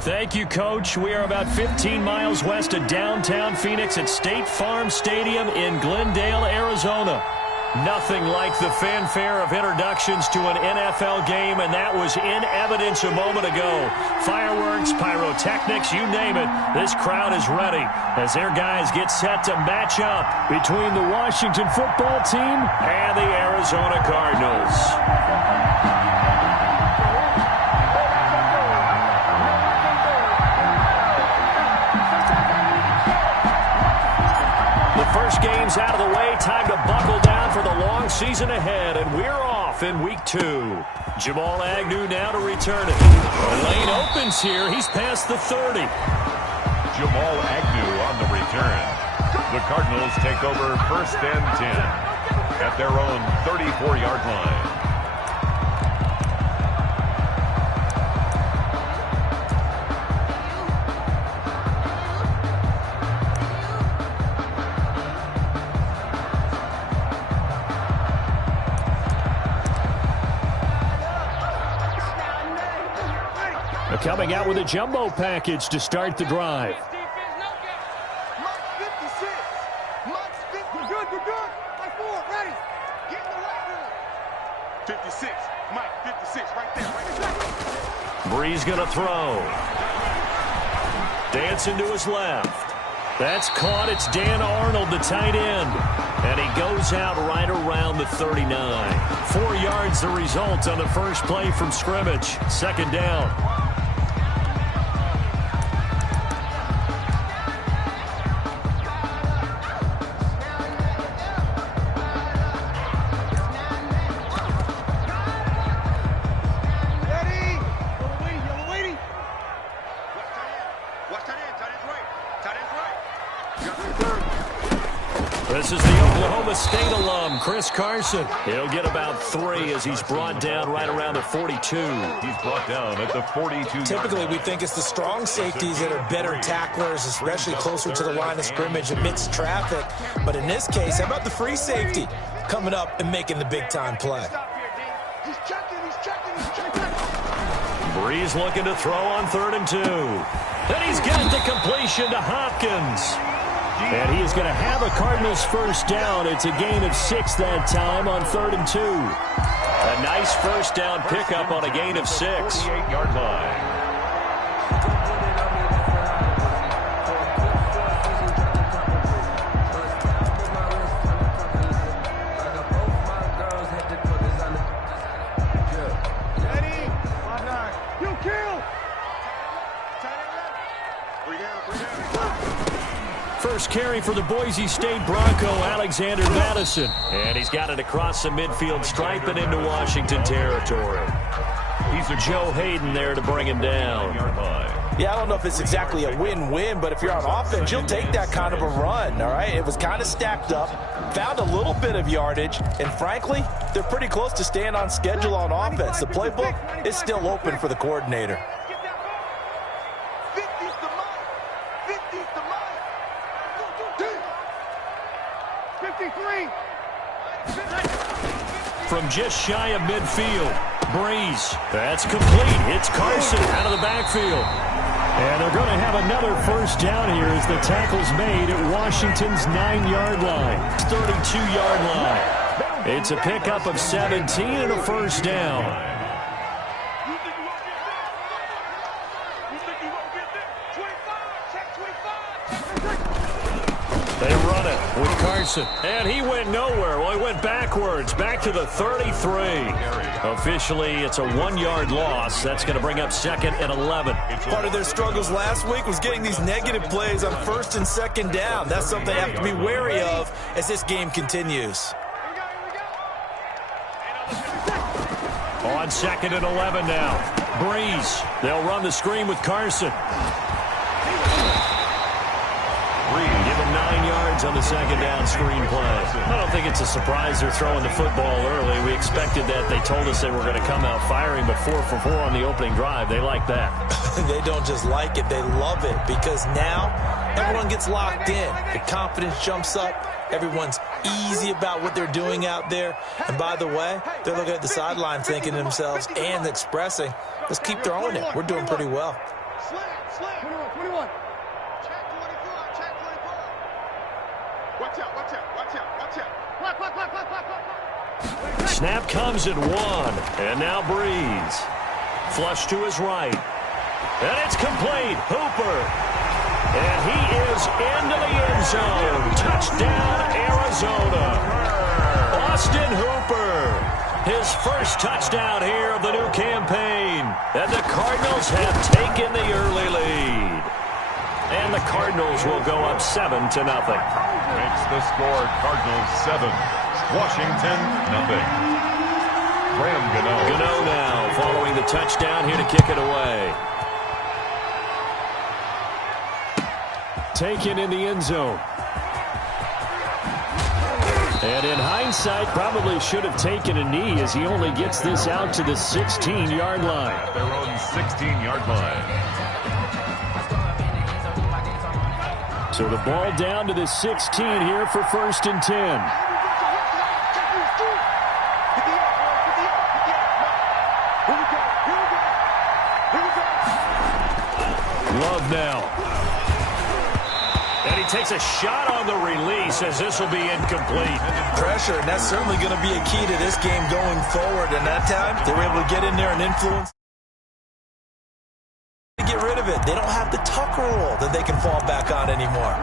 Thank you, Coach. We are about 15 miles west of downtown Phoenix at State Farm Stadium in Glendale, Arizona. Nothing like the fanfare of introductions to an NFL game, and that was in evidence a moment ago. Fireworks, pyrotechnics, you name it. This crowd is ready as their guys get set to match up between the Washington football team and the Arizona Cardinals. First game's out of the way. Time to buckle down for the long season ahead, and we're off in week 2. Jamal Agnew now to return it. The lane opens here. He's past the 30. Jamal Agnew on the return. The Cardinals take over 1st and 10 at their own 34-yard line. Coming out with a jumbo package to start the drive. Breeze going to throw. Dancing to his left. That's caught. It's Dan Arnold, the tight end. And he goes out right around the 39. 4 yards the result on the first play from scrimmage. 2nd down. This is the Oklahoma State alum, Chris Carson. He'll get about 3 as he's brought down right around the 42. He's brought down at the 42. Typically, we think it's the strong safeties that are better tacklers, especially closer to the line of scrimmage amidst traffic. But in this case, how about the free safety coming up and making the big-time play? Breeze looking to throw on 3rd and 2. And he's got the completion to Hopkins. And he is going to have a Cardinals first down. It's a gain of 6 that time on 3rd and 2. A nice first down pickup on a gain of 6. 48-yard line. First carry for the Boise State Bronco, Alexander Madison. And he's got it across the midfield stripe and into Washington territory. He's a Joe Hayden there to bring him down. Yeah, I don't know if it's exactly a win-win, but if you're on offense, you'll take that kind of a run, all right? It was kind of stacked up, found a little bit of yardage, and frankly, they're pretty close to staying on schedule on offense. The playbook is still open for the coordinator. From just shy of midfield, Breeze. That's complete. It's Carson out of the backfield. And they're going to have another first down here as the tackle's made at Washington's 9-yard line. 32-yard line. It's a pickup of 17 and a first down. They run it with Carson. And he went nowhere. Well, he went backwards, back to the 33. Officially, it's a 1-yard loss. That's going to bring up 2nd and 11. Part of their struggles last week was getting these negative plays on 1st and 2nd down. That's something they have to be wary of as this game continues. On 2nd and 11 now. Breeze. They'll run the screen with Carson. Give him 9 yards on the 2nd down screen play. I don't think it's a surprise they're throwing the football early. We expected that. They told us they were going to come out firing, but 4 for 4 on the opening drive. They like that. They don't just like it, they love it, because now everyone gets locked in. The confidence jumps up. Everyone's easy about what they're doing out there. And by the way, they're looking at the sideline thinking to themselves and expressing, let's keep throwing it. We're doing pretty well. Slam. 21. Check 24. Check 24. Watch out. Clock. Snap comes at 1. And now Breeze. Flush to his right. And it's complete. Hooper. And he is into the end zone. Touchdown, Arizona. Austin Hooper. His first touchdown here of the new campaign. And the Cardinals have taken the early lead. And the Cardinals will go up 7-0. Makes the score Cardinals 7. Washington, nothing. Graham Gano. Gano now following the touchdown here to kick it away. Taken in the end zone. And in hindsight, probably should have taken a knee as he only gets this out to the 16-yard line. At their own 16-yard line. So the ball down to the 16 here for 1st and 10. Love now. And he takes a shot on the release as this will be incomplete. Pressure, and that's certainly going to be a key to this game going forward. And that time, they were able to get in there and influence. Get rid of it. They don't have the Tucker rule that they can fall back on anymore.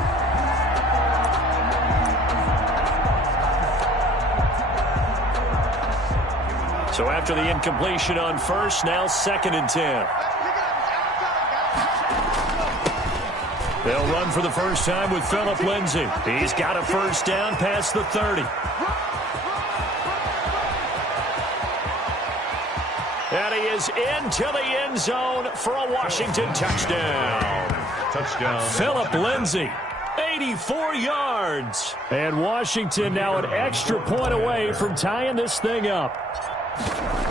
So after the incompletion on 1st, now 2nd and 10. They'll run for the first time with Phillip Lindsay. He's got a first down past the 30. And he is into the end zone for a Washington touchdown. Touchdown. Phillip Lindsay, 84 yards. And Washington now an extra point away from tying this thing up.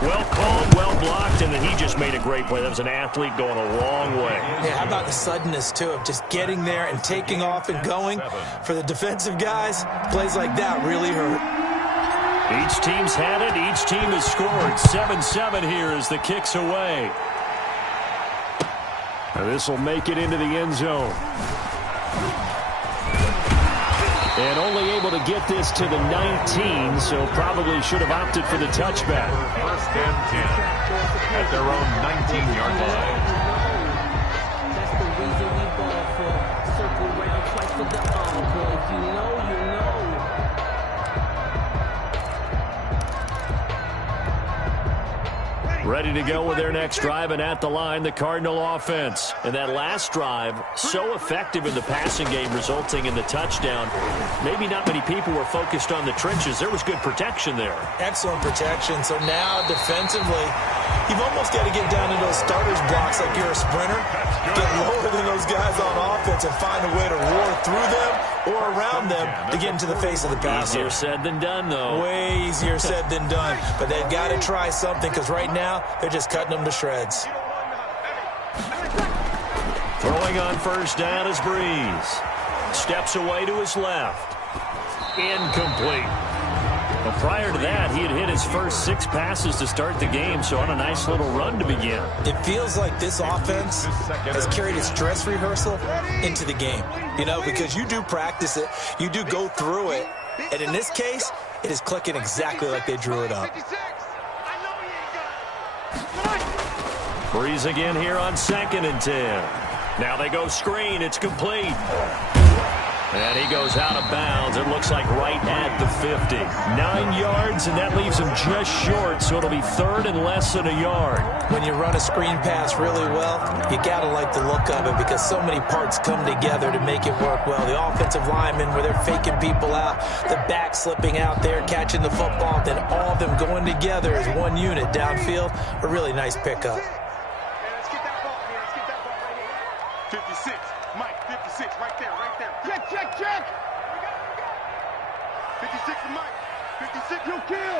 Well called, well blocked, and then he just made a great play. That was an athlete going a long way. Yeah, how about the suddenness, too, of just getting there and taking off and going? For the defensive guys, plays like that really hurt. Each team's had it. Each team has scored. 7-7 here as the kick's away. And this will make it into the end zone. And only able to get this to the 19, so probably should have opted for the touchback. 1st and 10 at their own 19-yard line. That's the reason we ball for. Circle round twice for the encore. If you know, you know. Ready to go with their next drive, and at the line, the Cardinal offense. And that last drive, so effective in the passing game, resulting in the touchdown. Maybe not many people were focused on the trenches. There was good protection there. Excellent protection. So now, defensively, you've almost got to get down to those starters blocks like you're a sprinter. Get lower than those guys on offense and find a way to roar through them or around them to get into the face of the passer. Easier said than done, though. Way easier said than done. But they've got to try something because right now, they're just cutting them to shreds. Throwing on first down is Breeze. Steps away to his left. Incomplete. But prior to that, he had hit his first 6 passes to start the game, so on a nice little run to begin. It feels like this offense has carried its dress rehearsal into the game. You know, because you do practice it, you do go through it, and in this case, it is clicking exactly like they drew it up. Breeze again here on 2nd and 10. Now they go screen. It's complete. And he goes out of bounds. It looks like right at the 50. 9 yards, and that leaves him just short, so it'll be 3rd and less than a yard. When you run a screen pass really well, you got to like the look of it because so many parts come together to make it work well. The offensive linemen, where they're faking people out, the back slipping out there, catching the football, then all of them going together as one unit downfield. A really nice pickup. 56, Mike, 56, right there. Check. 56 to Mike, 56, you kill.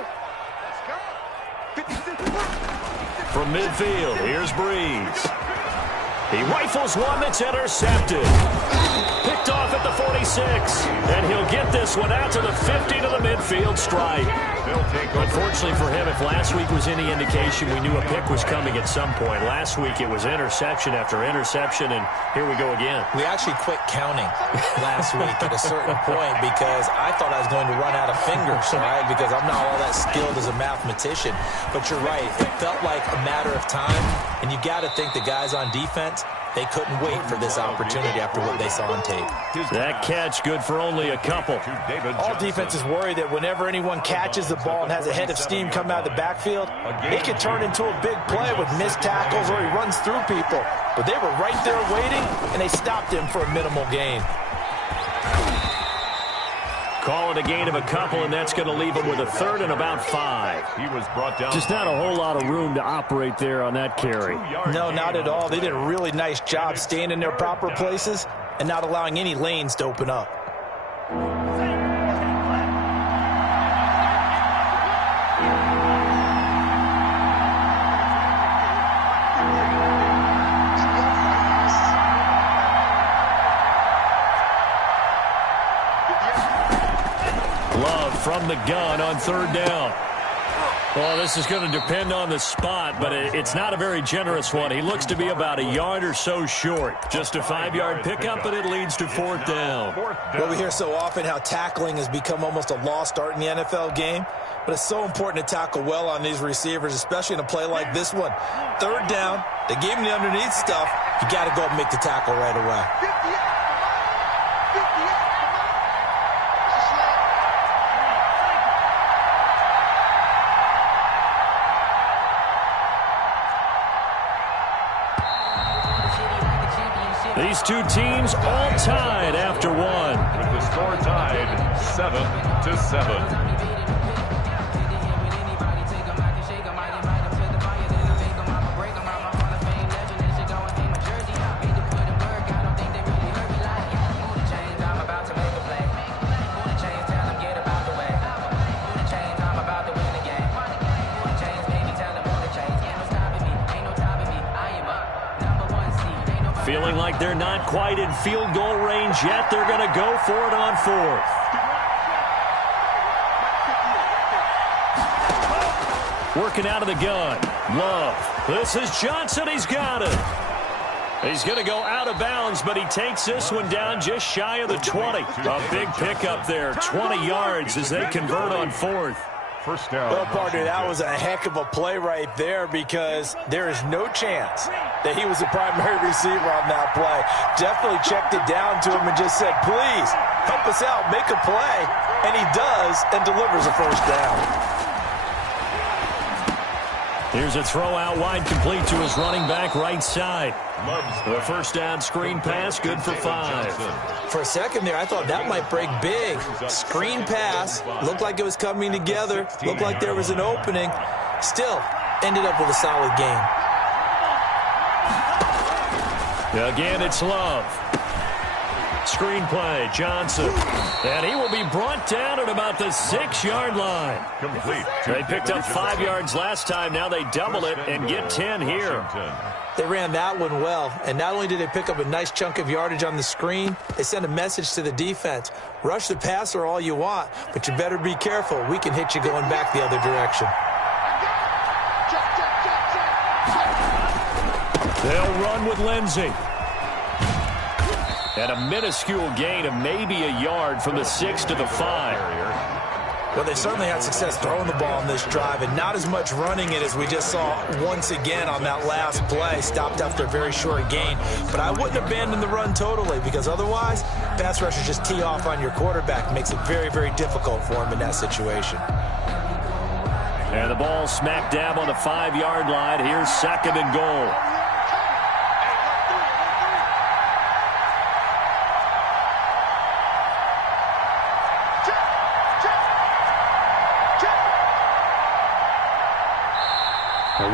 Let's go. 56 to Mike. From midfield, here's Breeze. He rifles one that's intercepted. Picked off at the 46. And he'll get this one out to the 50 to the midfield stripe. They'll take over. Unfortunately for him, if last week was any indication, we knew a pick was coming at some point. Last week it was interception after interception, and here we go again. We actually quit counting last week at a certain point because I thought I was going to run out of fingers, right? Because I'm not all that skilled as a mathematician. But you're right. It felt like a matter of time, and you got to think the guys on defense, they couldn't wait for this opportunity after what they saw on tape. That catch good for only a couple. All defenses worry that whenever anyone catches the ball and has a head of steam come out of the backfield, it can turn into a big play with missed tackles or he runs through people. But they were right there waiting, and they stopped him for a minimal gain. Call it a gain of a couple, and that's going to leave him with a third and about 5. He was brought down. Just not a whole lot of room to operate there on that carry. No, not at all. They did a really nice job staying in their proper places and not allowing any lanes to open up. From the gun on third down. Well, this is going to depend on the spot, but it's not a very generous one. He looks to be about a yard or so short. Just a 5-yard pickup, but it leads to fourth down. Well, we hear so often how tackling has become almost a lost art in the NFL game, but it's so important to tackle well on these receivers, especially in a play like this one. Third down, they gave him the underneath stuff. You got to go and make the tackle right away. These two teams all tied after one. With the score tied 7-7. Feeling like they're not quite in field goal range yet. They're going to go for it on fourth. Working out of the gun. Love. This is Johnson. He's got it. He's going to go out of bounds, but he takes this one down just shy of the 20. A big pickup there. 20 yards as they convert on fourth. First down. Well, partner, that was a heck of a play right there because there is no chance that he was the primary receiver on that play. Definitely checked it down to him and just said, please, help us out, make a play. And he does and delivers a first down. Here's a throw out wide, complete to his running back right side. The first down screen pass, good for 5. For a second there, I thought that might break big. Screen pass, looked like it was coming together, looked like there was an opening. Still, ended up with a solid gain. Again, it's Love. Screenplay, Johnson. And he will be brought down at about the 6-yard line. Complete. They picked up 5 yards last time. Now they double it and get 10 here. They ran that one well, and not only did they pick up a nice chunk of yardage on the screen, they sent a message to the defense. Rush the passer all you want, but you better be careful. We can hit you going back the other direction. They'll run with Lindsey. And a minuscule gain of maybe a yard from the 6 to the 5. Well, they certainly had success throwing the ball on this drive, and not as much running it as we just saw once again on that last play. Stopped after a very short gain. But I wouldn't abandon the run totally, because otherwise, pass rushers just tee off on your quarterback. Makes it very, very difficult for him in that situation. And the ball smack dab on the 5-yard line. Here's second and goal.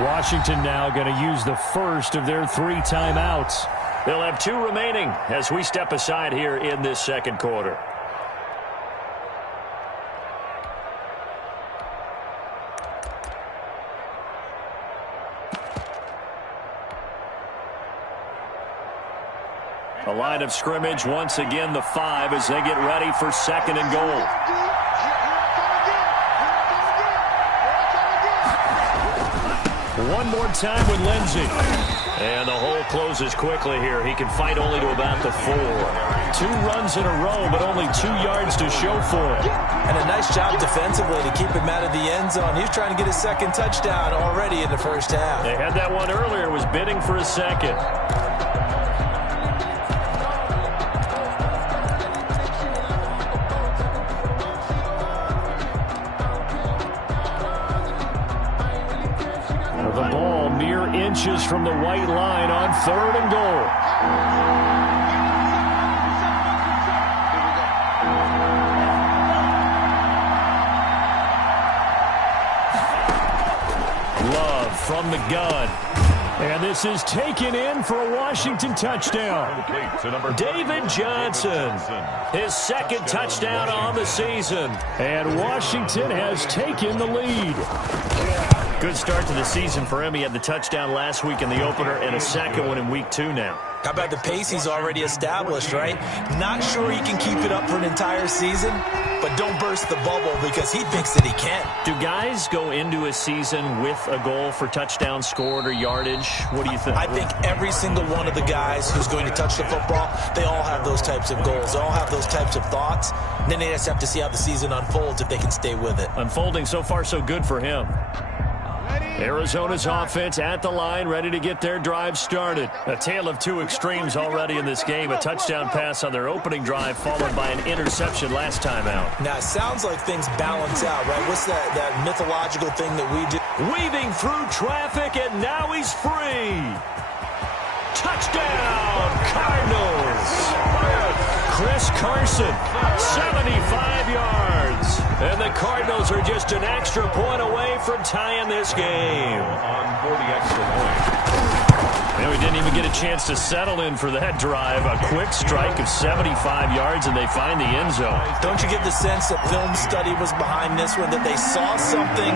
Washington now going to use the first of their 3 timeouts. They'll have 2 remaining as we step aside here in this second quarter. A line of scrimmage, once again the 5 as they get ready for second and goal. One more time with Lindsey. And the hole closes quickly here. He can fight only to about the 4. 2 runs in a row, but only 2 yards to show for it. And a nice job defensively to keep him out of the end zone. He was trying to get his second touchdown already in the first half. They had that one earlier, was bidding for a second. The ball mere inches from the white line on 3rd and goal. Love from the gun. And this is taken in for a Washington touchdown. David Johnson, his second touchdown on the season. And Washington has taken the lead. Good start to the season for him. He had the touchdown last week in the opener and a second one in week 2 now. How about the pace he's already established, right? Not sure he can keep it up for an entire season, but don't burst the bubble because he thinks that he can. Do guys go into a season with a goal for touchdowns scored or yardage? What do you think? I think every single one of the guys who's going to touch the football, they all have those types of goals. They all have those types of thoughts. And then they just have to see how the season unfolds if they can stay with it. Unfolding so far so good for him. Arizona's offense at the line, ready to get their drive started. A tale of 2 extremes already in this game. A touchdown pass on their opening drive, followed by an interception last time out. Now, it sounds like things balance out, right? What's that mythological thing that we do? Weaving through traffic, and now he's free. Touchdown, Cardinals. Chris Carson, 75 yards. And the Cardinals are just an extra point away from tying this game. On for the extra point. And we didn't even get a chance to settle in for that drive. A quick strike of 75 yards, and they find the end zone. Don't you get the sense that film study was behind this one, that they saw something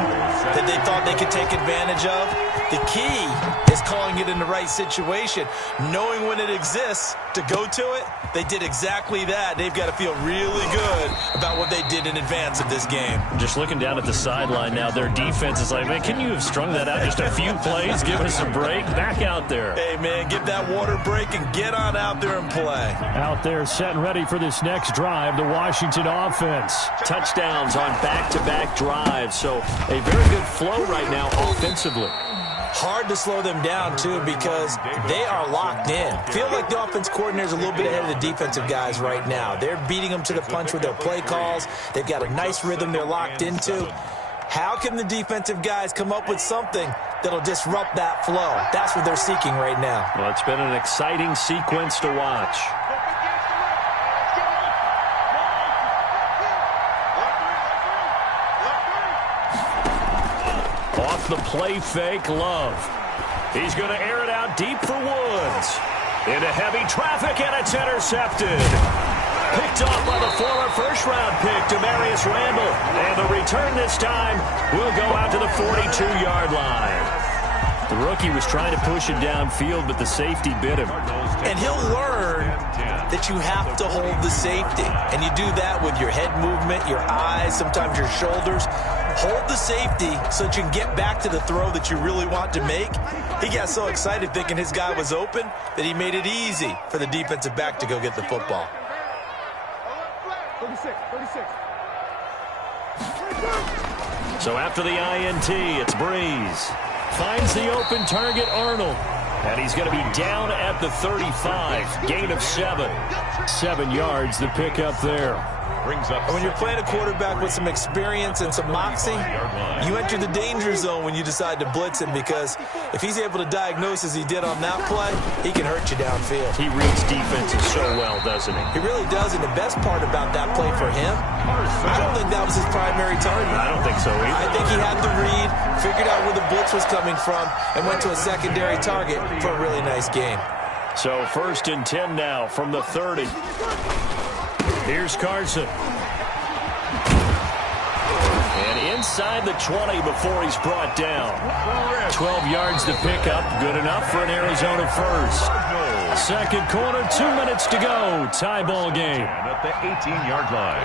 that they thought they could take advantage of? The key is calling it in the right situation, knowing when it exists to go to it. They did exactly that. They've got to feel really good about what they did in advance of this game. Just looking down at the sideline now, their defense is like, man, can you have strung that out just a few plays? Give us a break. Back out there. Hey, man, give that water break and get on out there and play. Out there set and ready for this next drive, the Washington offense. Touchdowns on back-to-back drives, so a very good flow right now offensively. Hard to slow them down, too, because they are locked in. Feel like the offense coordinator is a little bit ahead of the defensive guys right now. They're beating them to the punch with their play calls. They've got a nice rhythm they're locked into. How can the defensive guys come up with something that'll disrupt that flow? That's what they're seeking right now. Well, it's been an exciting sequence to watch. Off the play fake, Love. He's going to air it out deep for Woods. Into heavy traffic, and it's intercepted. Picked off by the former first-round pick, Demarius Randall. And the return this time will go out to the 42-yard line. The rookie was trying to push it downfield, but the safety bit him. And he'll learn that you have to hold the safety. And you do that with your head movement, your eyes, sometimes your shoulders. Hold the safety so that you can get back to the throw that you really want to make. He got so excited thinking his guy was open that he made it easy for the defensive back to go get the football. 36. So after the INT, it's Breeze. Finds the open target, Arnold. And he's going to be down at the 35. Gain of 7. 7 yards, the pickup there. Brings up When you're playing a quarterback with some experience and some moxie, you enter the danger zone when you decide to blitz him, because if he's able to diagnose as he did on that play, he can hurt you downfield. He reads defenses so well, doesn't he? He really does, and the best part about that play for him, I don't think that was his primary target. I don't think so either. I think he had the read, figured out where the blitz was coming from, and went to a secondary target for a really nice game. So 1st and 10 now from the 30. Here's Carson. And inside the 20 before he's brought down. 12 yards to pick up. Good enough for an Arizona first. Second quarter, 2 minutes to go. Tie ball game. at the 18-yard line.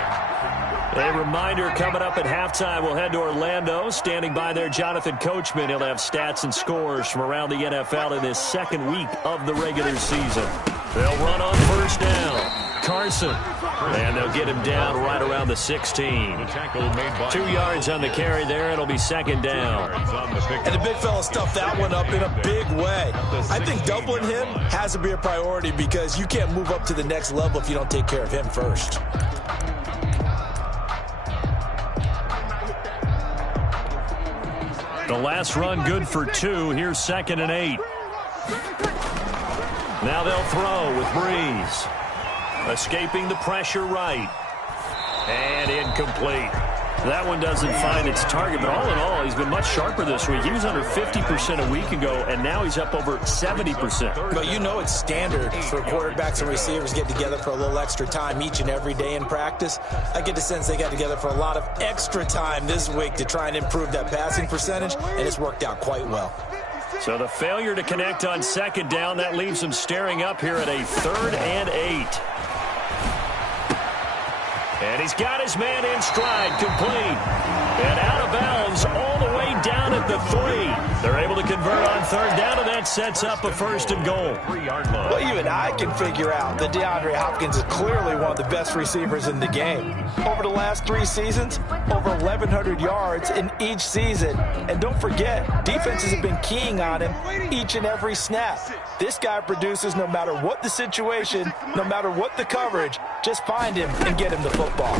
A reminder coming up at halftime, we'll head to Orlando. Standing by there, Jonathan Coachman. He'll have stats and scores from around the NFL in this second week of the regular season. They'll run on first down. Carson. And they'll get him down right around the 16. 2 yards on the carry there. It'll be second down. And the big fella stuffed that one up in a big way. I think doubling him has to be a priority because you can't move up to the next level if you don't take care of him first. The last run good for 2. Here's 2nd and 8. Now they'll throw with Breeze. Escaping the pressure right. And incomplete. That one doesn't find its target, but all in all, he's been much sharper this week. He was under 50% a week ago, and now he's up over 70%. But you know it's standard for quarterbacks and receivers get together for a little extra time each and every day in practice. I get the sense they got together for a lot of extra time this week to try and improve that passing percentage, and it's worked out quite well. So the failure to connect on second down, that leaves him staring up here at a 3rd and 8. And he's got his man in stride, complete. And out of bounds all the way down at the 3. They're able to convert on 3rd down, and that sets up a 1st and goal. Well, even I can figure out that DeAndre Hopkins is clearly one of the best receivers in the game. Over the last 3 seasons, over 1,100 yards in each season. And don't forget, defenses have been keying on him each and every snap. This guy produces no matter what the situation, no matter what the coverage. Just find him and get him the football.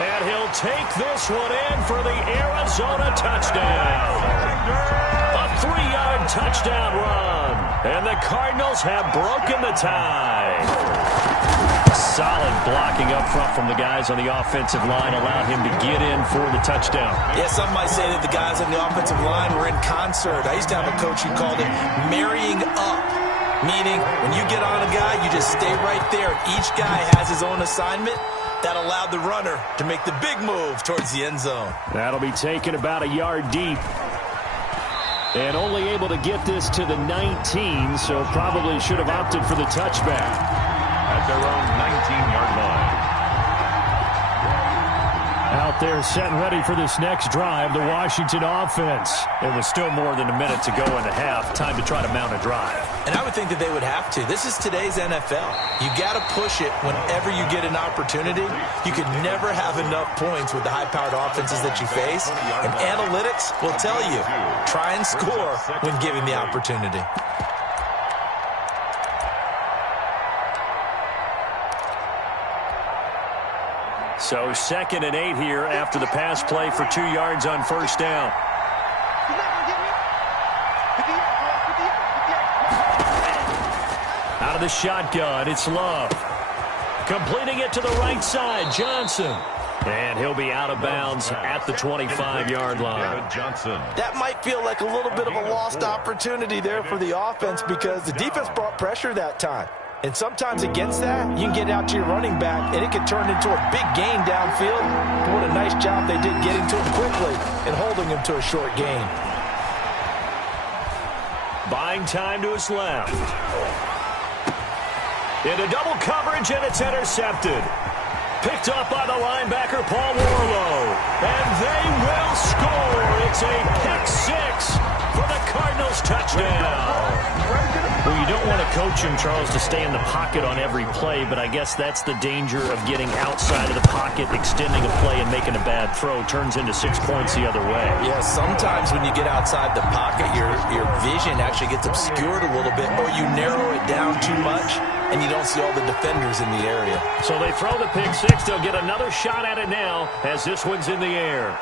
And he'll take this one in for the Arizona touchdown. A 3-yard touchdown run. And the Cardinals have broken the tie. Solid blocking up front from the guys on the offensive line allowed him to get in for the touchdown. Yeah, some might say that the guys on the offensive line were in concert. I used to have a coach who called it marrying up. Meaning, when you get on a guy, you just stay right there. Each guy has his own assignment. That allowed the runner to make the big move towards the end zone. That'll be taken about a yard deep. And only able to get this to the 19, so probably should have opted for the touchback. At their own 19-yard line. Out there set and ready for this next drive, the Washington offense. It was still more than a minute to go in the half. Time to try to mount a drive. And I would think that they would have to. This is today's NFL. You got to push it whenever you get an opportunity. You could never have enough points with the high-powered offenses that you face. And analytics will tell you, try and score when given the opportunity. So 2nd and 8 here after the pass play for 2 yards on first down. Out of the shotgun, it's Love. Completing it to the right side, Johnson. And he'll be out of bounds at the 25-yard line. That might feel like a little bit of a lost opportunity there for the offense because the defense brought pressure that time. And sometimes against that, you can get out to your running back, and it can turn into a big gain downfield. But what a nice job they did getting to him quickly and holding him to a short gain. Buying time to his left. Into double coverage, and it's intercepted. Picked up by the linebacker, Paul Warlow. And they will score. It's a pick-6 for the Cardinals touchdown. Well, you don't want to coach him, Charles, to stay in the pocket on every play, but I guess that's the danger of getting outside of the pocket, extending a play, and making a bad throw. Turns into 6 points the other way. Yeah, sometimes when you get outside the pocket, your vision actually gets obscured a little bit, or you narrow it down too much, and you don't see all the defenders in the area. So they throw the pick-6. They'll get another shot at it now as this one's in the air.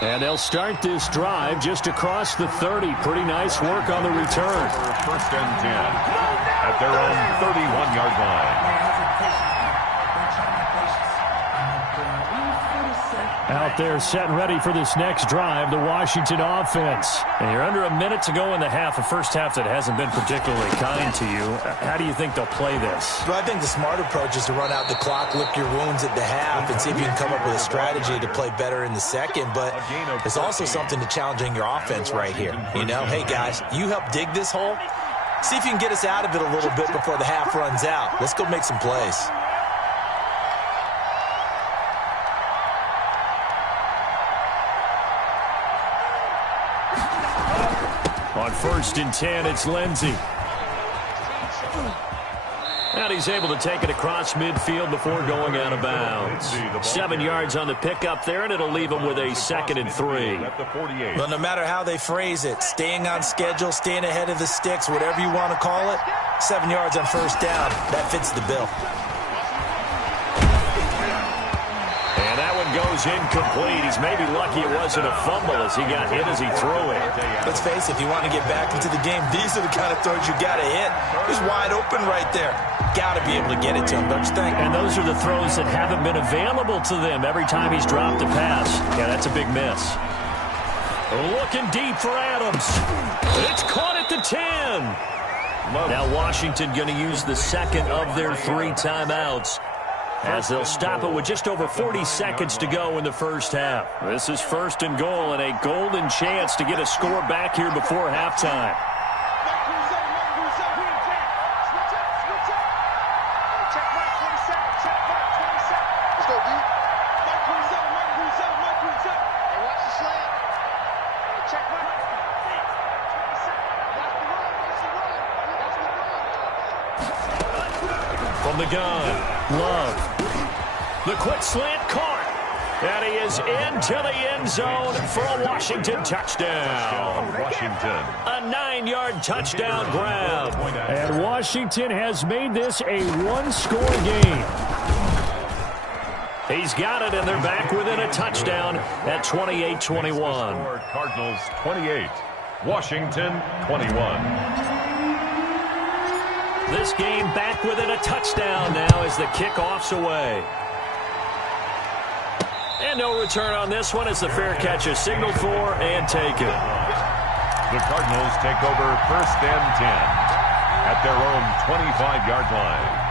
And they'll start this drive just across the 30. Pretty nice work on the return. 1st and 10 at their own 31-yard line. Out there set and ready for this next drive, the Washington offense. And you're under a minute to go in the half, a first half that hasn't been particularly kind to you. How do you think they'll play this? Well, I think the smart approach is to run out the clock, lick your wounds at the half, and see if you can come up with a strategy to play better in the second. But there's also something to challenging your offense right here. You know, hey, guys, you help dig this hole. See if you can get us out of it a little bit before the half runs out. Let's go make some plays. On 1st and 10, it's Lindsey. And he's able to take it across midfield before going out of bounds. 7 yards on the pickup there, and it'll leave him with a 2nd and 3. Well, no matter how they phrase it, staying on schedule, staying ahead of the sticks, whatever you want to call it, 7 yards on 1st down, that fits the bill. And that one goes incomplete. He's maybe lucky it wasn't a fumble as he got hit as he threw it. Let's face it, if you want to get back into the game, these are the kind of throws you got to hit. He's wide open right there. Got to be able to get it to him, don't you think? And those are the throws that haven't been available to them every time he's dropped a pass. Yeah, that's a big miss. Looking deep for Adams. It's caught at the 10. Now Washington going to use the 2nd of their 3 timeouts, as they'll stop it with just over 40 seconds to go in the 1st half. This is 1st and goal and a golden chance to get a score back here before halftime. From the gun, Love. The quick slant caught. And he is into the end zone for a Washington touchdown. Washington. A 9-yard touchdown grab. And Washington has made this a 1-score game. He's got it, and they're back within a touchdown at 28-21. Cardinals 28, Washington 21. This game back within a touchdown now as the kickoff's away. And no return on this one as the fair catch is signaled for and taken. The Cardinals take over 1st and 10 at their own 25-yard line.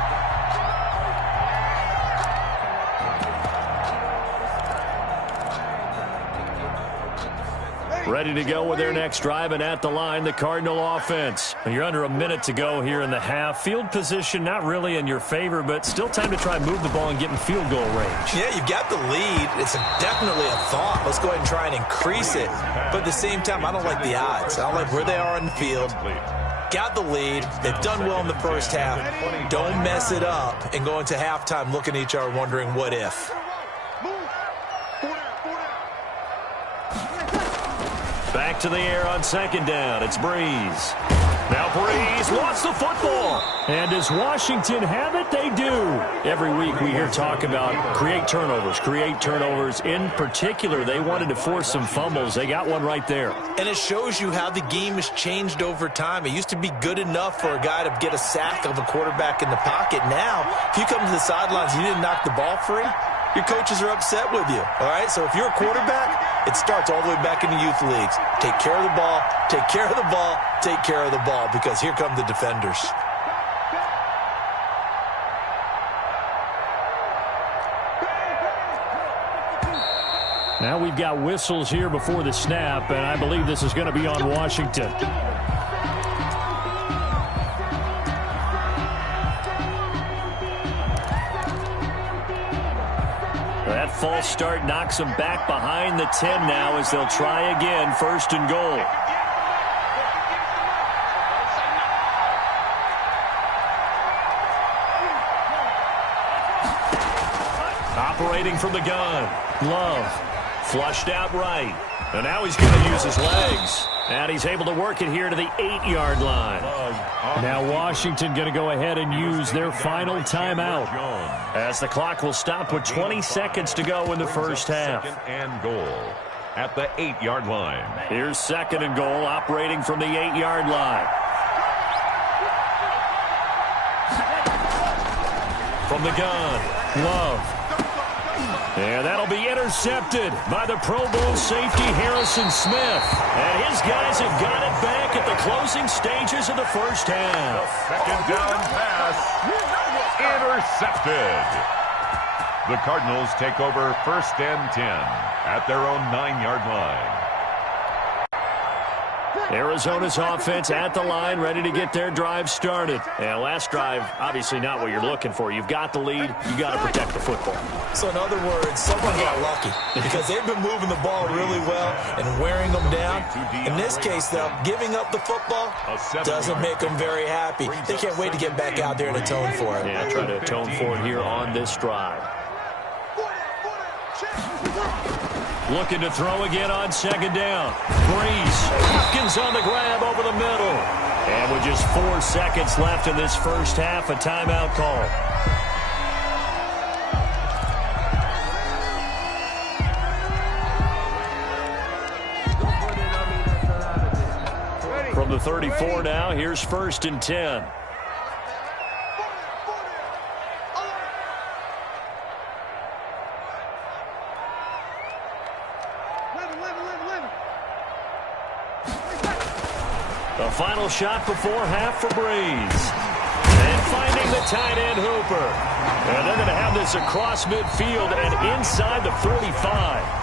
Ready to go with their next drive, and at the line, the Cardinal offense. You're under a minute to go here in the half. Field position not really in your favor, but still time to try and move the ball and get in field goal range. Yeah, you've got the lead. It's definitely a thought. Let's go ahead and try and increase it. But at the same time, I don't like the odds. I don't like where they are on the field. Got the lead. They've done well in the 1st half. Don't mess it up and go into halftime looking at each other wondering what if. Back to the air on 2nd down. It's Breeze. Now Breeze lost the football. And does Washington have it? They do. Every week we hear talk about create turnovers. In particular, they wanted to force some fumbles. They got one right there. And it shows you how the game has changed over time. It used to be good enough for a guy to get a sack of a quarterback in the pocket. Now, if you come to the sidelines and you didn't knock the ball free, your coaches are upset with you, all right? So if you're a quarterback, it starts all the way back in the youth leagues. Take care of the ball, take care of the ball, take care of the ball, because here come the defenders. Now we've got whistles here before the snap, and I believe this is going to be on Washington. That false start knocks them back behind the 10 now as they'll try again, 1st and goal. Operating from the gun, Love. Flushed out right. And now he's going to use his legs. And he's able to work it here to the 8-yard line. Now Washington going to go ahead and use their final timeout, as the clock will stop with 20 seconds to go in the 1st half. 2nd and goal at the 8-yard line. Here's 2nd and goal, operating from the 8-yard line. From the gun, Love. And that'll be intercepted by the Pro Bowl safety Harrison Smith. And his guys have got it back at the closing stages of the 1st half. The 2nd down pass intercepted. The Cardinals take over 1st and 10 at their own 9-yard line. Arizona's offense at the line, ready to get their drive started. And last drive, obviously not what you're looking for. You've got the lead. You got to protect the football. So in other words, someone got lucky because they've been moving the ball really well and wearing them down. In this case, though, giving up the football doesn't make them very happy. They can't wait to get back out there and atone for it. Yeah, try to atone for it here on this drive. Looking to throw again on second down. Breeze. Hopkins on the grab over the middle. And with just 4 seconds left in this first half, a timeout call. From the 34 now, here's 1st and 10. The final shot before half for Breeze. And finding the tight end Hooper. And they're going to have this across midfield and inside the 45.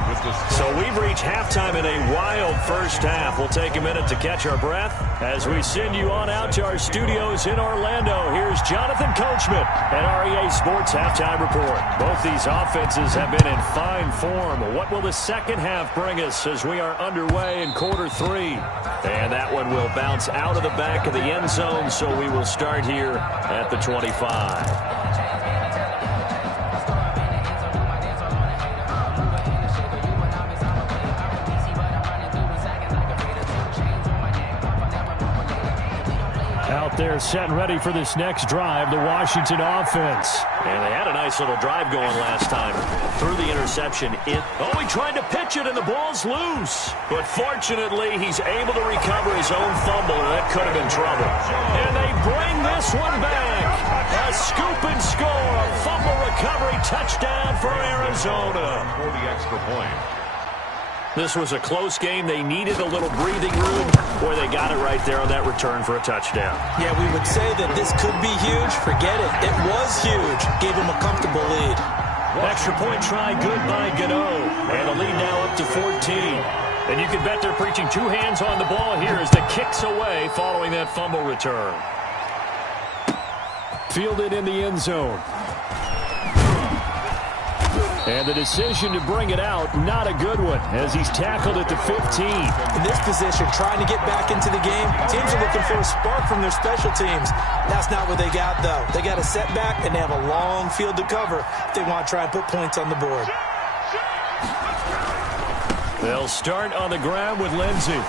So we've reached halftime in a wild first half. We'll take a minute to catch our breath as we send you on out to our studios in Orlando. Here's Jonathan Coachman at REA Sports Halftime Report. Both these offenses have been in fine form. What will the second half bring us as we are underway in quarter 3? And that one will bounce out of the back of the end zone, so we will start here at the 25. Out there set and ready for this next drive, the Washington offense. And they had a nice little drive going last time. Through the interception. He tried to pitch it and the ball's loose. But fortunately, he's able to recover his own fumble, and that could have been trouble. And they bring this one back. A scoop and score. A fumble recovery touchdown for Arizona. For the extra point. This was a close game. They needed a little breathing room. Boy, they got it right there on that return for a touchdown. Yeah, we would say that this could be huge. Forget it. It was huge. Gave him a comfortable lead. Extra point try, good by Gano. And the lead now up to 14. And you can bet they're preaching 2 hands on the ball here as the kick's away following that fumble return. Fielded in the end zone. And the decision to bring it out, not a good one, as he's tackled at the 15. In this position, trying to get back into the game, teams are looking for a spark from their special teams. That's not what they got, though. They got a setback, and they have a long field to cover if they want to try and put points on the board. They'll start on the ground with Lindsey.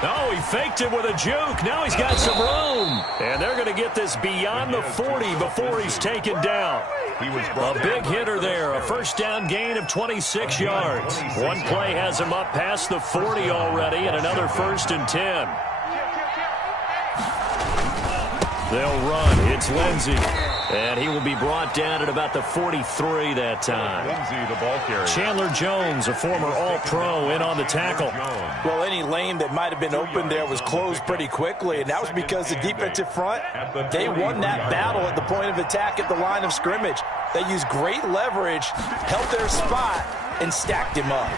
Oh, he faked it with a juke. Now he's got some room. And they're going to get this beyond the 40 before he's taken down. A big hitter there, a first down gain of 26 yards. One play has him up past the 40 already, and another 1st and 10. They'll run. It's Lindsey. And he will be brought down at about the 43 that time. Lindsey, the ball carrier. Chandler Jones, a former All-Pro, in on the tackle. Well, any lane that might have been open there was closed pretty quickly, and that was because the defensive front, they won that battle at the point of attack at the line of scrimmage. They used great leverage, held their spot, and stacked him up.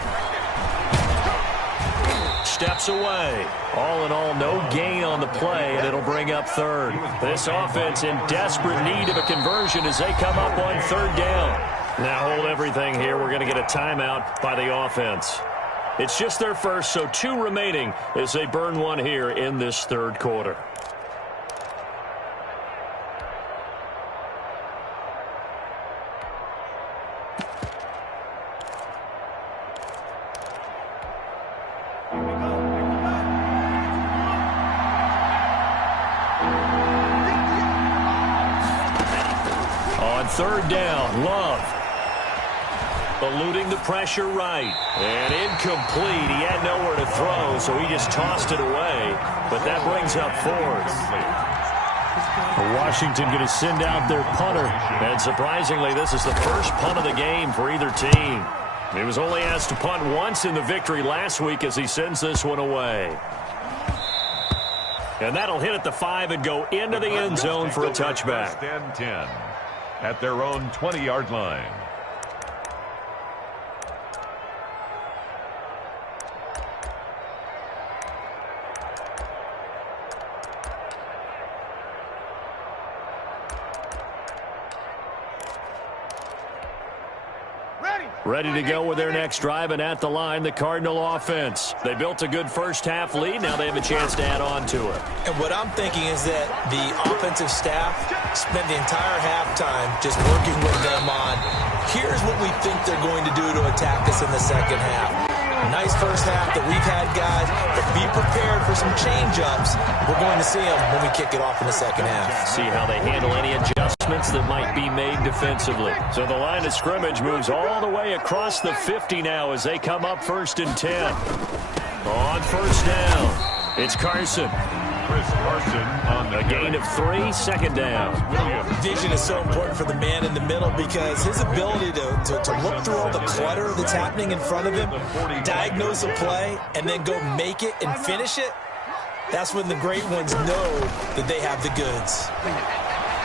Steps away. All in all, no gain on the play, and it'll bring up 3rd. This offense in desperate need of a conversion as they come up on 3rd down. Now hold everything here. We're going to get a timeout by the offense. It's just their first, so 2 remaining as they burn one here in this 3rd quarter. On 3rd down, Love. Eluding the pressure right. And incomplete. He had nowhere to throw, so he just tossed it away. But that brings up 4th. Washington going to send out their punter. And surprisingly, this is the first punt of the game for either team. He was only asked to punt once in the victory last week as he sends this one away. And that'll hit at the 5 and go into the end zone for a touchback. 10 at their own 20-yard line. Ready to go with their next drive, and at the line, the Cardinal offense. They built a good first-half lead. Now they have a chance to add on to it. And what I'm thinking is that the offensive staff spent the entire halftime just working with them on, here's what we think they're going to do to attack us in the second half. Nice first half that we've had, guys, but be prepared for some change-ups. We're going to see them when we kick it off in the second half. See how they handle any adjustments that might be made defensively. So the line of scrimmage moves all the way across the 50 now as they come up 1st and 10. On first down, it's Carson. Chris Carson on the gain of 3, second down. Vision is so important for the man in the middle because his ability to look through all the clutter that's happening in front of him, diagnose a play, and then go make it and finish it, that's when the great ones know that they have the goods.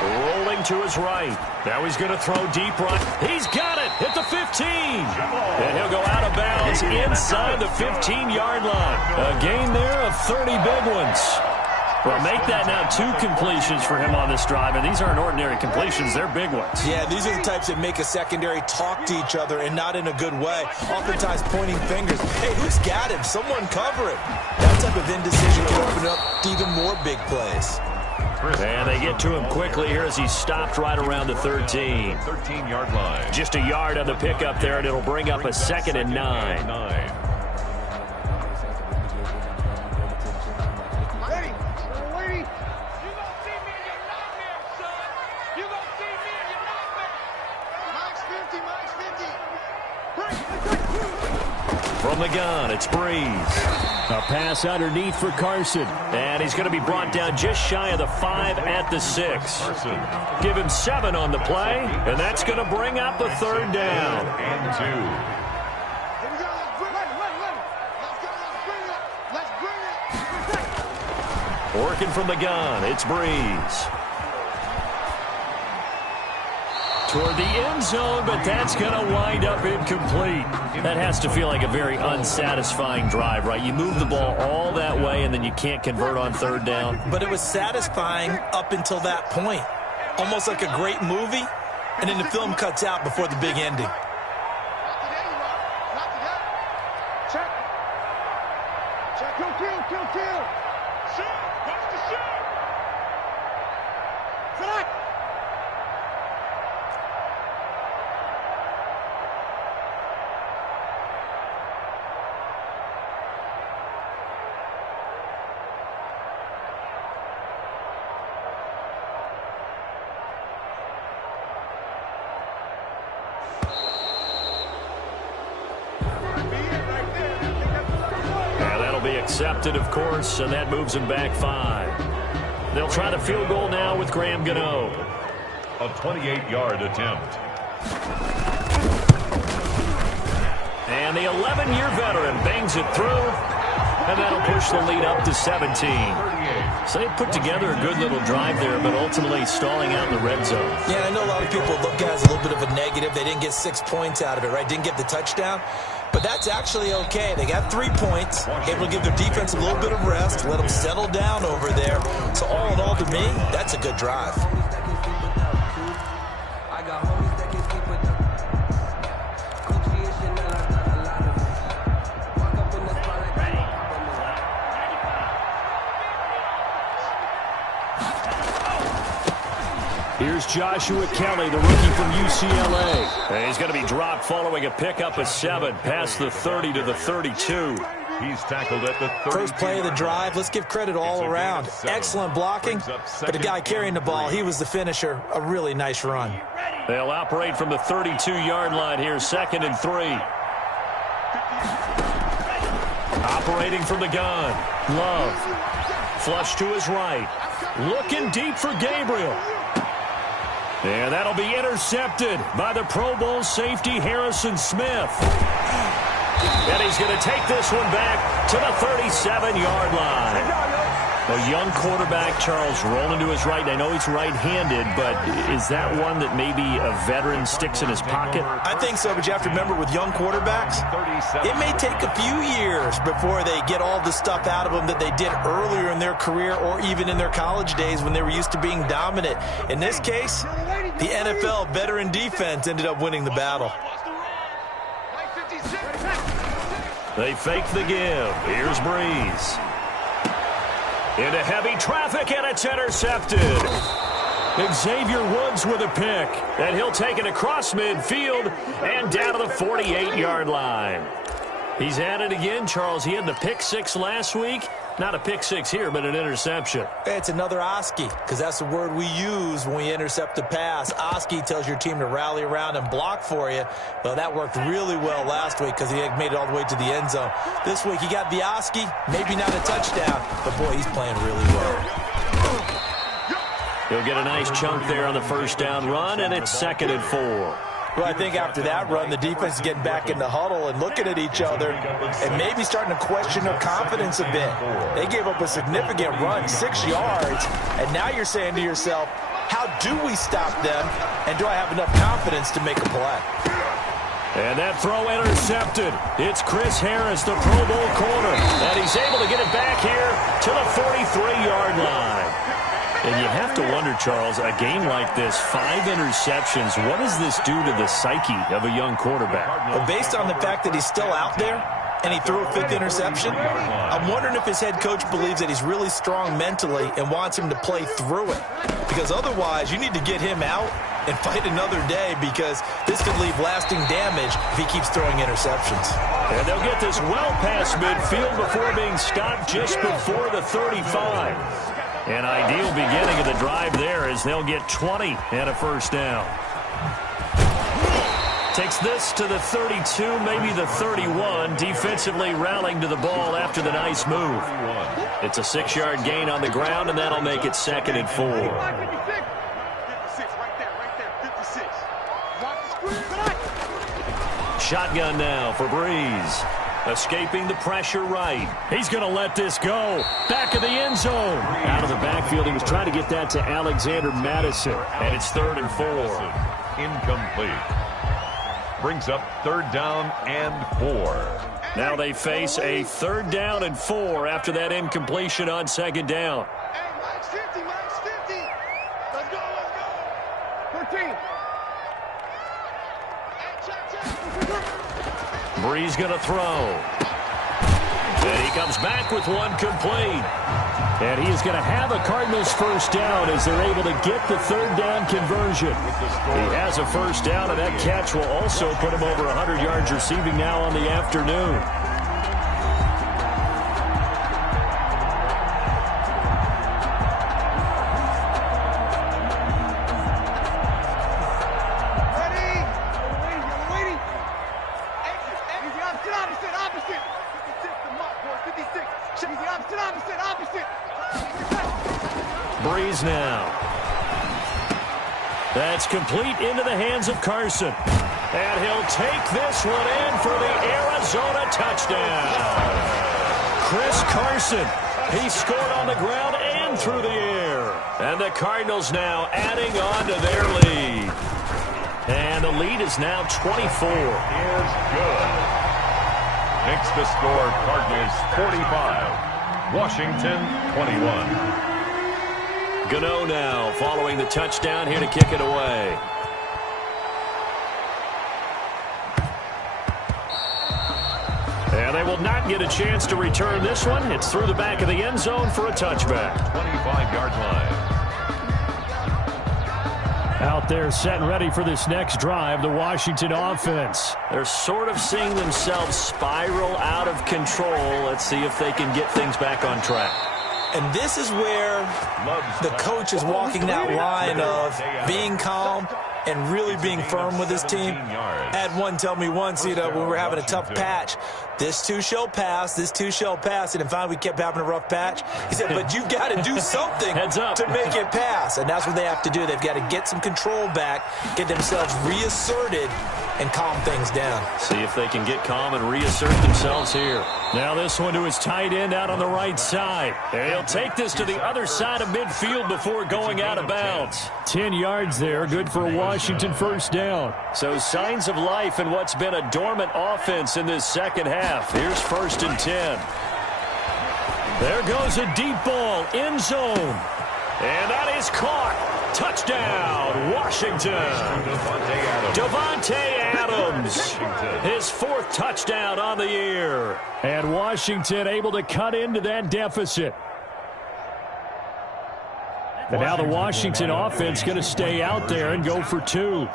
Rolling to his right. Now he's going to throw deep right. He's got it at the 15. And he'll go out of bounds inside the 15-yard line. A gain there of 30 big ones. Well, make that now 2 completions for him on this drive, and these aren't ordinary completions. They're big ones. Yeah, these are the types that make a secondary talk to each other and not in a good way. Oftentimes pointing fingers. Hey, who's got him? Someone cover him. That type of indecision can open up to even more big plays. And they get to him quickly here as he's stopped right around the 13. 13-yard line. Just a yard on the pickup there, and it'll bring up a 2nd and 9. From the gun, it's Breeze. A pass underneath for Carson. And he's going to be brought down just shy of the 5 at the 6. Give him 7 on the play, and that's going to bring up a 3rd down. And 2. Working from the gun, it's Breeze. Toward the end zone, but that's going to wind up incomplete. That has to feel like a very unsatisfying drive, right? You move the ball all that way, and then you can't convert on 3rd down. But it was satisfying up until that point. Almost like a great movie, and then the film cuts out before the big ending. Check. Kill. Shoot. Watch the shoot. Select. Accepted, of course, and that moves him back 5. They'll try the field goal now with Graham Gano. A 28-yard attempt. And the 11-year veteran bangs it through, and that'll push the lead up to 17. So they put together a good little drive there, but ultimately stalling out in the red zone. Yeah, I know a lot of people look at it as a little bit of a negative. They didn't get 6 points out of it, right? Didn't get the touchdown. But that's actually okay. They got 3 points, able to give their defense a little bit of rest, let them settle down over there. So all in all, to me, that's a good drive. Here's Joshua Kelly, the rookie from UCLA. And he's going to be dropped following a pickup of 7 past the 30 to the 32. He's tackled at the 32. First play of the drive. Let's give credit all around. Excellent blocking, but the guy carrying the ball, he was the finisher. A really nice run. They'll operate from the 32-yard line here, 2nd and 3. Operating from the gun. Love. Flush to his right. Looking deep for Gabriel. And that'll be intercepted by the Pro Bowl safety Harrison Smith. And he's going to take this one back to the 37-yard line. A young quarterback, Charles, rolling to his right. I know he's right-handed, but is that one that maybe a veteran sticks in his pocket? I think so, but you have to remember with young quarterbacks, it may take a few years before they get all the stuff out of them that they did earlier in their career or even in their college days when they were used to being dominant. In this case, the NFL veteran defense ended up winning the battle. They fake the give. Here's Breeze. Into heavy traffic, and it's intercepted. Xavier Woods with a pick. And he'll take it across midfield and down to the 48-yard line. He's at it again, Charles. He had the pick six last week. Not a pick six here, but an interception. It's another Oski, because that's the word we use when we intercept a pass. Oski tells your team to rally around and block for you. Well, that worked really well last week because he made it all the way to the end zone. This week he got the Oski, maybe not a touchdown, but boy, he's playing really well. He'll get a nice chunk there on the first down run, and it's 2nd and 4. Well, I think after that run, the defense is getting back in the huddle and looking at each other and maybe starting to question their confidence a bit. They gave up a significant run, 6 yards, and now you're saying to yourself, how do we stop them, and do I have enough confidence to make a play? And that throw intercepted. It's Chris Harris, the Pro Bowl corner, and he's able to get it back here to the 43-yard line. And you have to wonder, Charles, a game like this, 5 interceptions, what does this do to the psyche of a young quarterback? Well, based on the fact that he's still out there and he threw a 5th interception, I'm wondering if his head coach believes that he's really strong mentally and wants him to play through it. Because otherwise, you need to get him out and fight another day, because this could leave lasting damage if he keeps throwing interceptions. And they'll get this well past midfield before being stopped just before the 35. An ideal beginning of the drive there as they'll get 20 and a first down. Takes this to the 32, maybe the 31, defensively rallying to the ball after the nice move. It's a 6-yard gain on the ground, and that'll make it 2nd and 4. 56, right there, 56. Shotgun now for Breeze. Escaping the pressure right. He's going to let this go. Back of the end zone. Out of the backfield, he was trying to get that to Alexander Madison. And it's 3rd and 4. Incomplete. Brings up 3rd down and 4. Now they face a 3rd down and 4 after that incompletion on 2nd down. Hey, Mike's 50, Mike's 50. Let's go, let's go. 13. Breeze going to throw. And he comes back with one complete. And he is going to have a Cardinals first down as they're able to get the 3rd down conversion. He has a first down, and that catch will also put him over 100 yards receiving now on the afternoon. Breeze now. That's complete into the hands of Carson. And he'll take this one in for the Arizona touchdown. Chris Carson. He scored on the ground and through the air. And the Cardinals now adding on to their lead. And the lead is now 24. Is good. Makes the score Cardinals 45. Washington 21. Gano now following the touchdown here to kick it away. And they will not get a chance to return this one. It's through the back of the end zone for a touchback. 25-yard line. Out there set and ready for this next drive, the Washington offense. They're sort of seeing themselves spiral out of control. Let's see if they can get things back on track. And this is where the coach is walking that line of being calm and really being firm with his team. I had one tell me once, when we were having a tough patch, this too shall pass, this too shall pass. And finally we kept having a rough patch. He said, but you've got to do something to make it pass. And that's what they have to do. They've got to get some control back, get themselves reasserted, and calm things down. See if they can get calm and reassert themselves here. Now this one to his tight end out on the right side. And he'll take this to the other side of midfield before going out of bounds. 10 yards there, good for a Washington first down. So signs of life in what's been a dormant offense in this second half. Here's 1st and 10. There goes a deep ball, end zone. And that is caught. Touchdown, Washington. Davante Adams, his 4th touchdown on the year. And Washington able to cut into that deficit. And now the Washington offense going to stay out there and go for 2.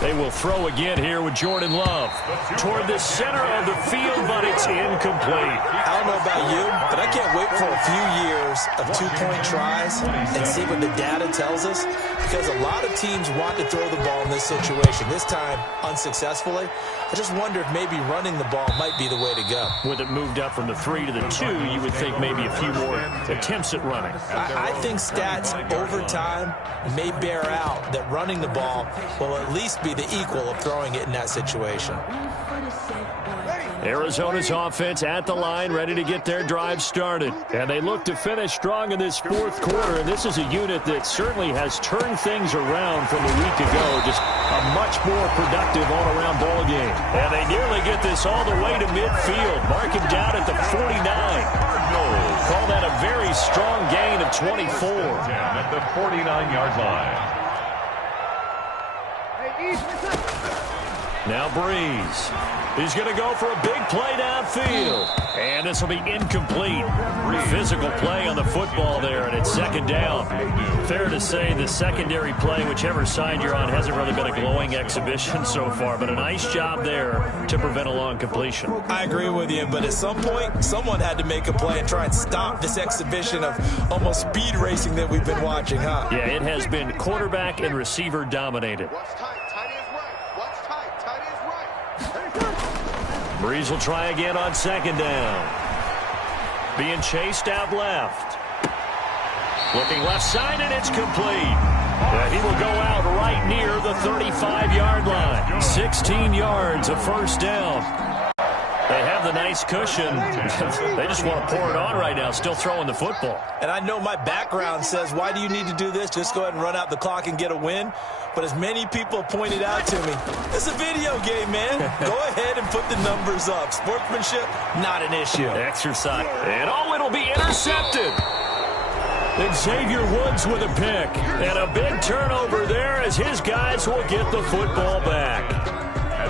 They will throw again here with Jordan Love toward the center of the field, but it's incomplete. I don't know about you, but I can't wait for a few years of 2-point tries and see what the data tells us, because a lot of teams want to throw the ball in this situation. This time, unsuccessfully. I just wonder if maybe running the ball might be the way to go. With it moved up from the 3 to the 2, you would think maybe a few more attempts at running. I think stats over time may bear out that running the ball will at least be the equal of throwing it in that situation. Arizona's offense at the line, ready to get their drive started. And they look to finish strong in this 4th quarter. And this is a unit that certainly has turned things around from a week ago. Just a much more productive all-around ball game. And they nearly get this all the way to midfield. Mark him down at the 49. Call that a very strong gain of 24. At the 49-yard line. Now Breeze. He's going to go for a big play downfield. And this will be incomplete. Physical play on the football there, and it's 2nd down. Fair to say the secondary play, whichever side you're on, hasn't really been a glowing exhibition so far, but a nice job there to prevent a long completion. I agree with you, but at some point, someone had to make a play and try and stop this exhibition of almost speed racing that we've been watching, huh? Yeah, it has been quarterback and receiver dominated. Breeze will try again on 2nd down. Being chased out left. Looking left side, and it's complete. He will go out right near the 35-yard line. 16 yards, a 1st down. They have the nice cushion. They just want to pour it on right now, still throwing the football. And I know my background says, why do you need to do this? Just go ahead and run out the clock and get a win. But as many people pointed out to me, it's a video game, man. Go ahead and put the numbers up. Sportsmanship, not an issue. Exercise. And it'll be intercepted. And Xavier Woods with a pick. And a big turnover there as his guys will get the football back.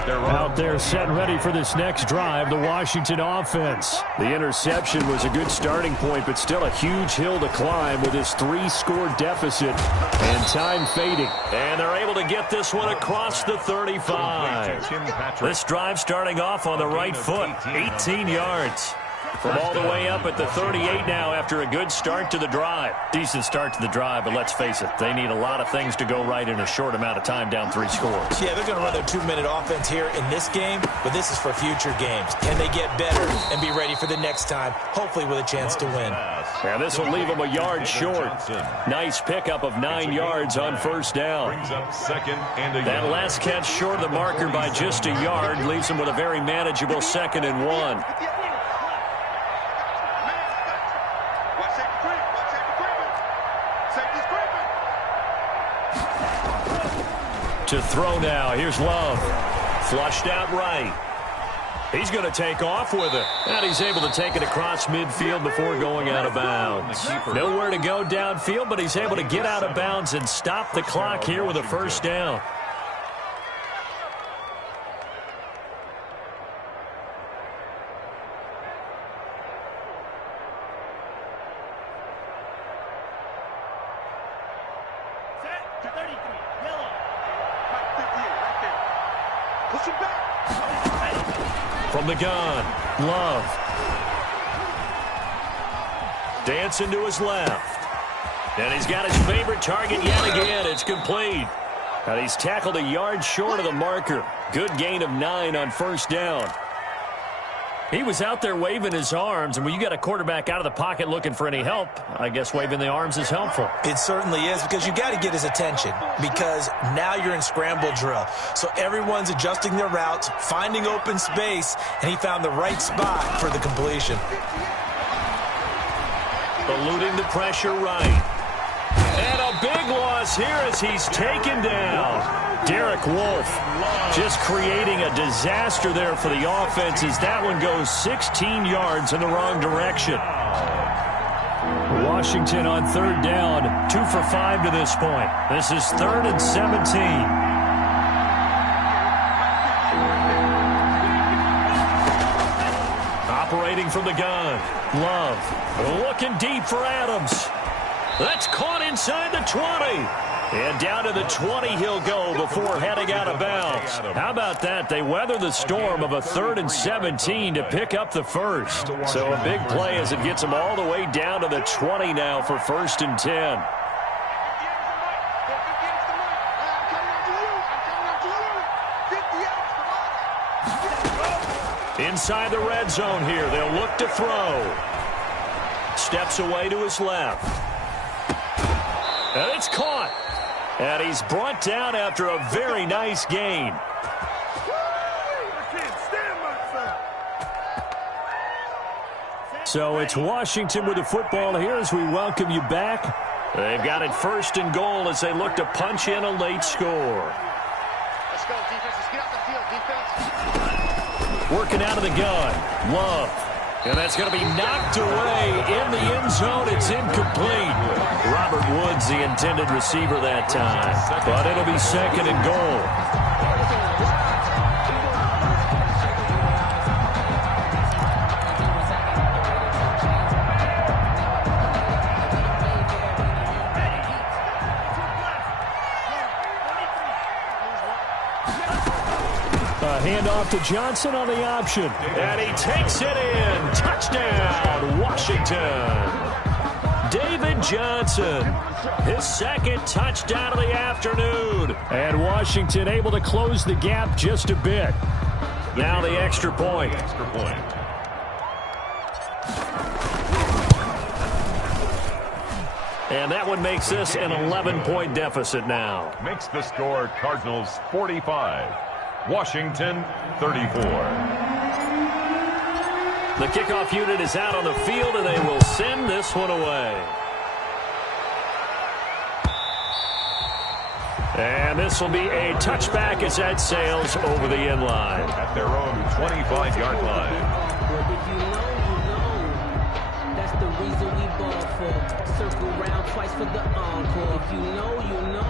Out there set and ready for this next drive, the Washington offense. The interception was a good starting point, but still a huge hill to climb with this 3-score deficit and time fading. And they're able to get this one across the 35. This drive starting off on the right foot, 18 yards. From all the way up at the 38 now after a good start to the drive. Decent start to the drive, but let's face it, they need a lot of things to go right in a short amount of time down 3 scores. Yeah, they're going to run their 2-minute offense here in this game, but this is for future games. Can they get better and be ready for the next time, hopefully with a chance to win? And this will leave them a yard short. Nice pickup of 9 yards on 1st down. That last catch short of the marker by just a yard leaves them with a very manageable 2nd and 1. To throw now. Here's Love. Flushed out right. He's going to take off with it. And he's able to take it across midfield before going out of bounds. Nowhere to go downfield, but he's able to get out of bounds and stop the clock here with a 1st down. From the gun, Love. Dancing to his left. And he's got his favorite target yet again. It's complete. And he's tackled a yard short of the marker. Good gain of 9 on 1st down. He was out there waving his arms, and when you got a quarterback out of the pocket looking for any help, I guess waving the arms is helpful. It certainly is, because you got to get his attention, because now you're in scramble drill. So everyone's adjusting their routes, finding open space, and he found the right spot for the completion. Eluding the pressure right. And a big loss here as he's taken down. Derek Wolfe just creating a disaster there for the offense as that one goes 16 yards in the wrong direction. Washington on third down, 2 for 5 to this point. This is 3rd and 17. Operating from the gun. Love looking deep for Adams. That's caught inside the 20. And down to the 20 he'll go before heading out of bounds. How about that? They weather the storm of a 3rd and 17 to pick up the first. So a big play as it gets them all the way down to the 20 now for 1st and 10. Inside the red zone here. They'll look to throw. Steps away to his left. And it's caught. And he's brought down after a very nice gain. So it's Washington with the football here as we welcome you back. They've got it 1st and goal as they look to punch in a late score. Let's go, defense. Let's get out the field, defense. Working out of the gun. Love. And that's going to be knocked away in the end zone. It's incomplete. Robert Woods, the intended receiver that time. But it'll be 2nd and goal. Handoff to Johnson on the option. And he takes it in. Touchdown, Washington. David Johnson, his 2nd touchdown of the afternoon. And Washington able to close the gap just a bit. Now the extra point. And that one makes this an 11-point deficit now. Makes the score Cardinals 45. Washington 34. The kickoff unit is out on the field, and they will send this one away. And this will be a touchback as that sails over the end line. At their own 25-yard line. If you know, that's the reason we ball for. Circle round twice for the encore. If you know, you know.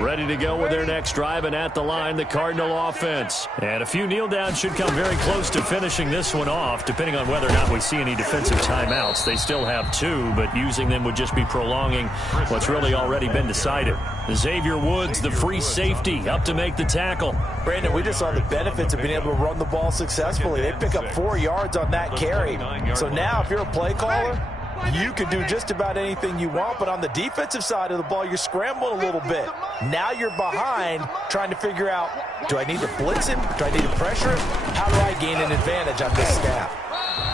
Ready to go with their next drive, and at the line, the Cardinal offense. And a few kneel downs should come very close to finishing this one off, depending on whether or not we see any defensive timeouts. They still have 2, but using them would just be prolonging what's really already been decided. Xavier Woods, the free safety, up to make the tackle. Brandon, we just saw the benefits of being able to run the ball successfully. They pick up 4 yards on that carry. So now if you're a play caller, you can do just about anything you want, but on the defensive side of the ball, you're scrambling a little bit. Now you're behind trying to figure out, do I need to blitz him? Do I need to pressure him? How do I gain an advantage on this snap?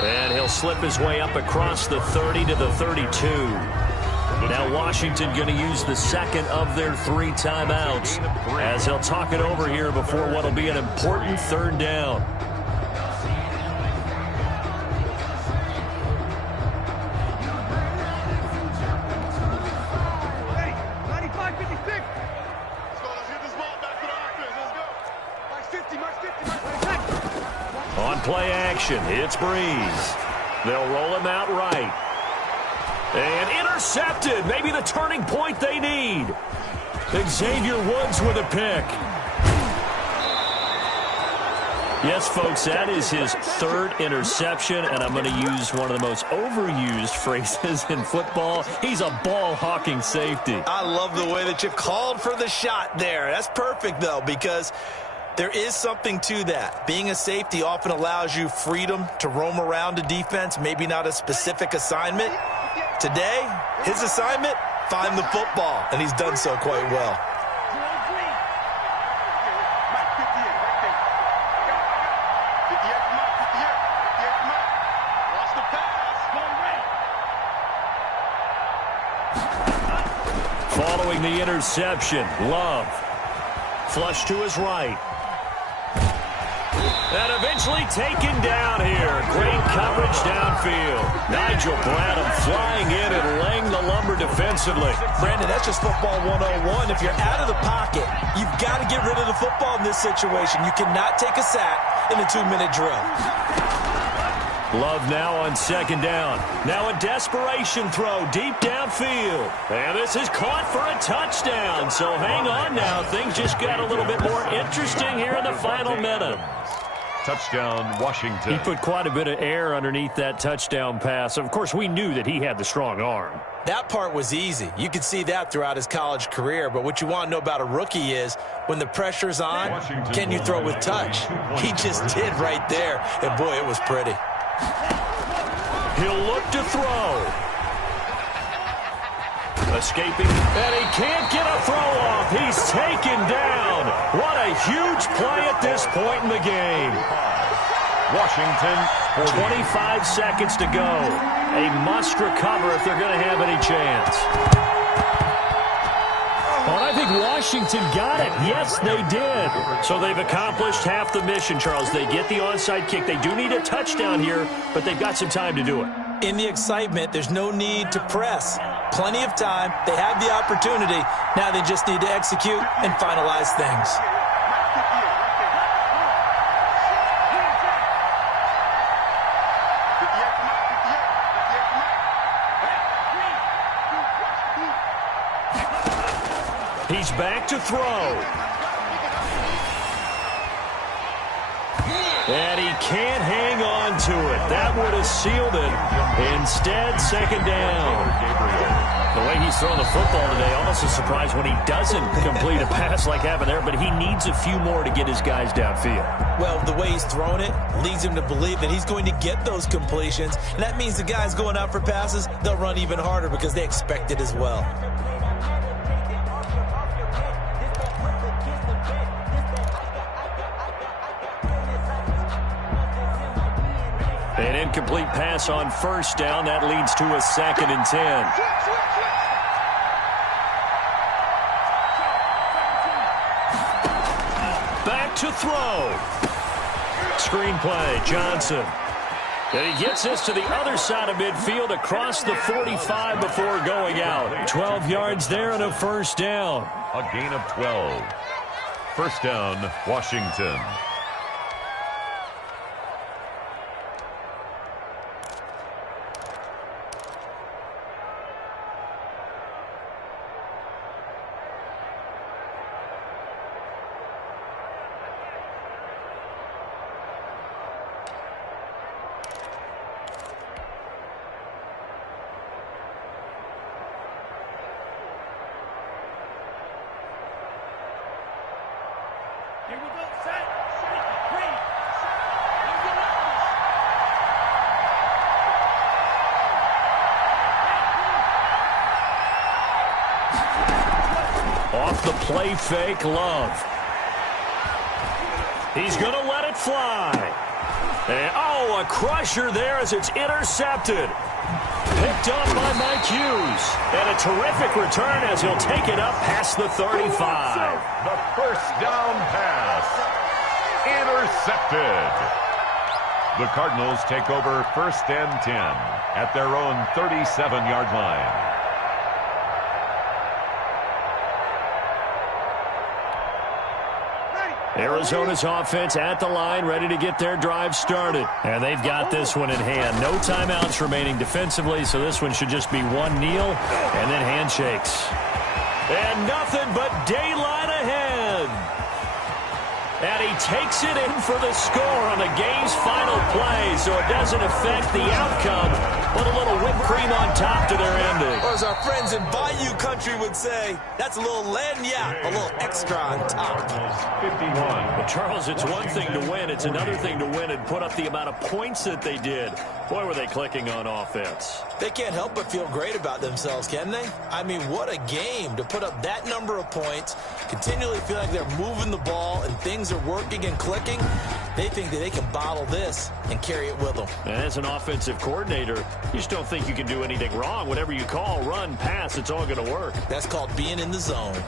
And he'll slip his way up across the 30 to the 32. Now Washington going to use the 2nd of their 3 timeouts as he'll talk it over here before what will be an important 3rd down. On play action, it's Breeze. They'll roll him out right. And intercepted. Maybe the turning point they need. Xavier Woods with a pick. Yes, folks, that is his 3rd interception, and I'm going to use one of the most overused phrases in football. He's a ball-hawking safety. I love the way that you called for the shot there. That's perfect, though, because there is something to that. Being a safety often allows you freedom to roam around a defense, maybe not a specific assignment. Today, his assignment, find the football, and he's done so quite well. Following the interception, Love. Flush to his right. And eventually taken down here. Great coverage downfield. Nigel Bradham flying in and laying the lumber defensively. Brandon, that's just football 101. If you're out of the pocket, you've got to get rid of the football in this situation. You cannot take a sack in a 2-minute drill. Love now on second down. Now a desperation throw deep downfield. And this is caught for a touchdown. So hang on now. Things just got a little bit more interesting here in the final minute. Touchdown, Washington. He put quite a bit of air underneath that touchdown pass. Of course, we knew that he had the strong arm. That part was easy. You could see that throughout his college career. But what you want to know about a rookie is when the pressure's on, can you throw with touch? He just did right there. And, boy, it was pretty. He'll look to throw. Escaping, and he can't get a throw off. He's taken down. What a huge play at this point in the game. Washington, 25 seconds to go. A must recover if they're going to have any chance. Well, I think Washington got it. Yes, they did. So they've accomplished half the mission, Charles. They get the onside kick. They do need a touchdown here, but they've got some time to do it. In the excitement, there's no need to press. Plenty of time. They have the opportunity. Now they just need to execute and finalize things. He's back to throw. And he can't hang on to it. That would have sealed it. Instead, second down. The way he's throwing the football today, almost a surprise when he doesn't complete a pass like happened there, but he needs a few more to get his guys downfield. Well, the way he's thrown it leads him to believe that he's going to get those completions. And that means the guys going out for passes, they'll run even harder because they expect it as well. An incomplete pass on first down. That leads to a 2nd and 10. Back to throw. Screenplay, Johnson. And he gets this to the other side of midfield across the 45 before going out. 12 yards there and a first down. A gain of 12. First down, Washington. Off the play fake, Love. He's going to let it fly. And, a crusher there as it's intercepted. Picked up by Mike Hughes. And a terrific return as he'll take it up past the 35. The first down pass. Intercepted. The Cardinals take over 1st and 10 at their own 37-yard line. Arizona's offense at the line, ready to get their drive started. And they've got this one in hand. No timeouts remaining defensively, so this one should just be one kneel and then handshakes. And nothing but daylight ahead. And he takes it in for the score on the game's final play, so it doesn't affect the outcome. Put a little whipped cream on top to their ending. Or as our friends in Bayou Country would say, that's a little lagniappe, a little extra on top. 51. Well, Charles, it's one thing to win. It's another thing to win and put up the amount of points that they did. Boy, were they clicking on offense. They can't help but feel great about themselves, can they? I mean, what a game to put up that number of points, continually feel like they're moving the ball and things are working and clicking. They think that they can bottle this and carry it with them. And as an offensive coordinator, you just don't think you can do anything wrong. Whatever you call, run, pass, it's all going to work. That's called being in the zone.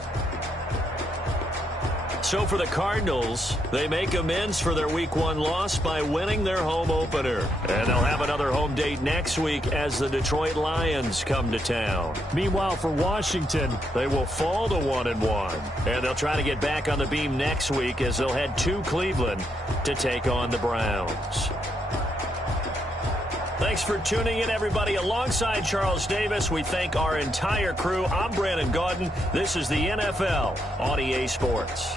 So for the Cardinals, they make amends for their Week 1 loss by winning their home opener. And they'll have another home date next week as the Detroit Lions come to town. Meanwhile, for Washington, they will fall to 1-1. And they'll try to get back on the beam next week as they'll head to Cleveland to take on the Browns. Thanks for tuning in, everybody. Alongside Charles Davis, we thank our entire crew. I'm Brandon Gaudin. This is the NFL on EA Sports.